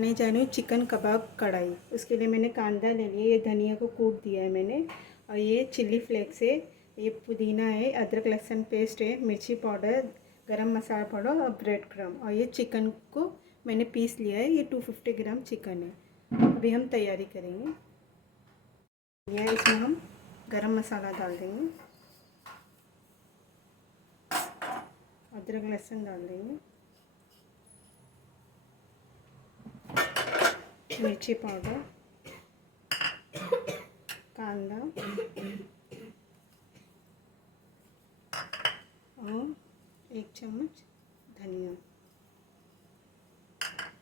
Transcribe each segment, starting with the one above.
बनाने जा रही हूँ चिकन कबाब कढ़ाई। उसके लिए मैंने कांदा ले लिया, ये धनिया को कूट दिया है मैंने, और ये चिल्ली फ्लेक्स है, ये पुदीना है, अदरक लहसुन पेस्ट है, मिर्ची पाउडर, गरम मसाला पाउडर और ब्रेड क्रम, और ये चिकन को मैंने पीस लिया है। ये 250 ग्राम चिकन है। अभी हम तैयारी करेंगे। यह इसमें हम गरम मसाला डाल देंगे, अदरक लहसुन डाल देंगे, मिर्ची पाउडर, कांदा और 1 चम्मच धनिया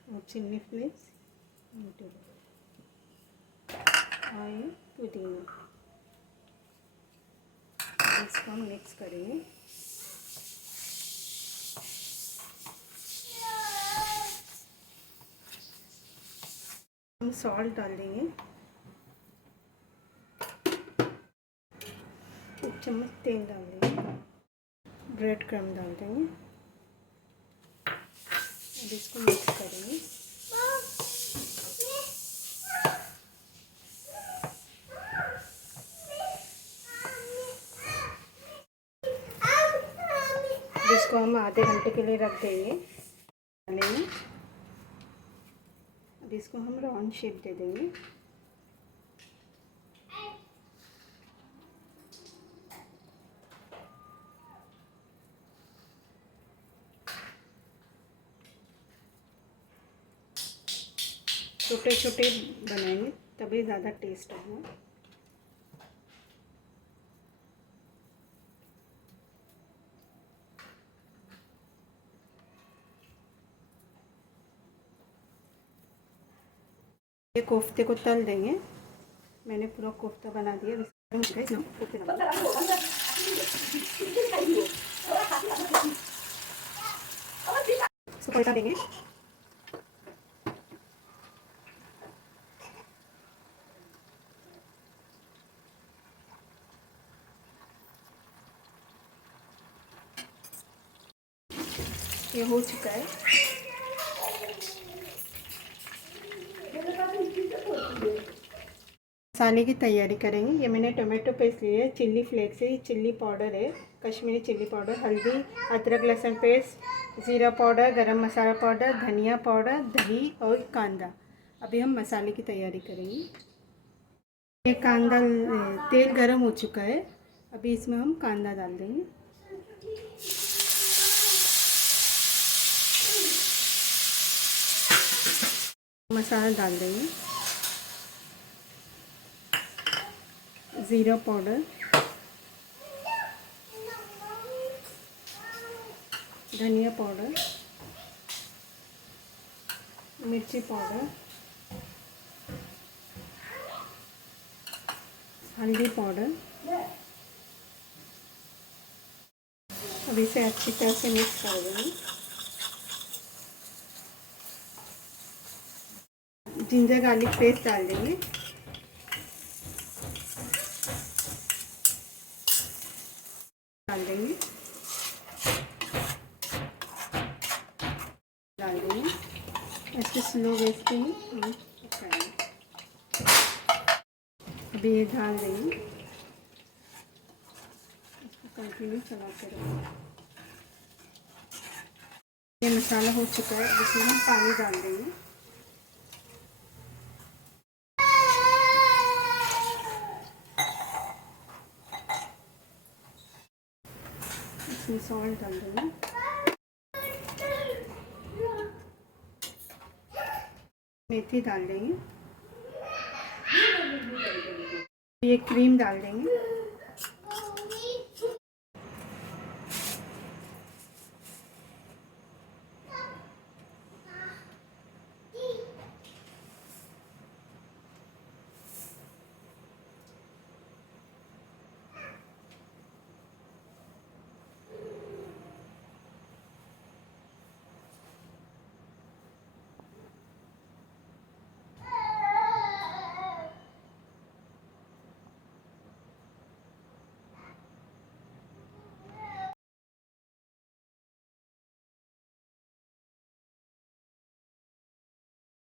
और चिल्ली फ्लेक्स और ये पुदीना। इसको हम मिक्स करेंगे। हम सॉल्ट डाल देंगे, 1 चम्मच तेल डाल देंगे, ब्रेड क्रम डाल देंगे, अब इसको मिक्स करेंगे। इसको हम आधे घंटे के लिए रख देंगे पानी में। अब इसको हम राउंड शेप दे देंगे। छोटे छोटे बनाएंगे तभी ज़्यादा टेस्ट आएगा। ये कोफ्ते को तल देंगे। मैंने पूरा कोफ्ता बना दिया। इसको पलटा देंगे। ये हो चुका है। मसाले की तैयारी करेंगे। ये मैंने टोमेटो पेस्ट लिया है, चिल्ली फ्लेक्स है, चिल्ली पाउडर है, कश्मीरी चिल्ली पाउडर, हल्दी, अदरक लहसुन पेस्ट, ज़ीरा पाउडर, गरम मसाला पाउडर, धनिया पाउडर, दही और कांदा। अभी हम मसाले की तैयारी करेंगे। ये कांदा, तेल गरम हो चुका है। अभी इसमें हम कांदा डाल देंगे, मसाला डाल देंगे, ज़ीरा पाउडर, धनिया पाउडर, मिर्ची पाउडर, हल्दी पाउडर। अब इसे अच्छी तरह से मिक्स कर देंगे। जिंजर गार्लिक पेस्ट डाल देंगे, डाल देंगे, डाल देंगे। ऐसे स्लो गैस पे ही हम पकाएंगे। अभी ये डाल देंगे, इसको कंटिन्यू चलाते रहेंगे। ये मसाला हो चुका है। इसमें हम पानी डाल देंगे। इसमें सॉल्ट डाल देंगे, मेथी डाल देंगे, ये क्रीम डाल देंगे।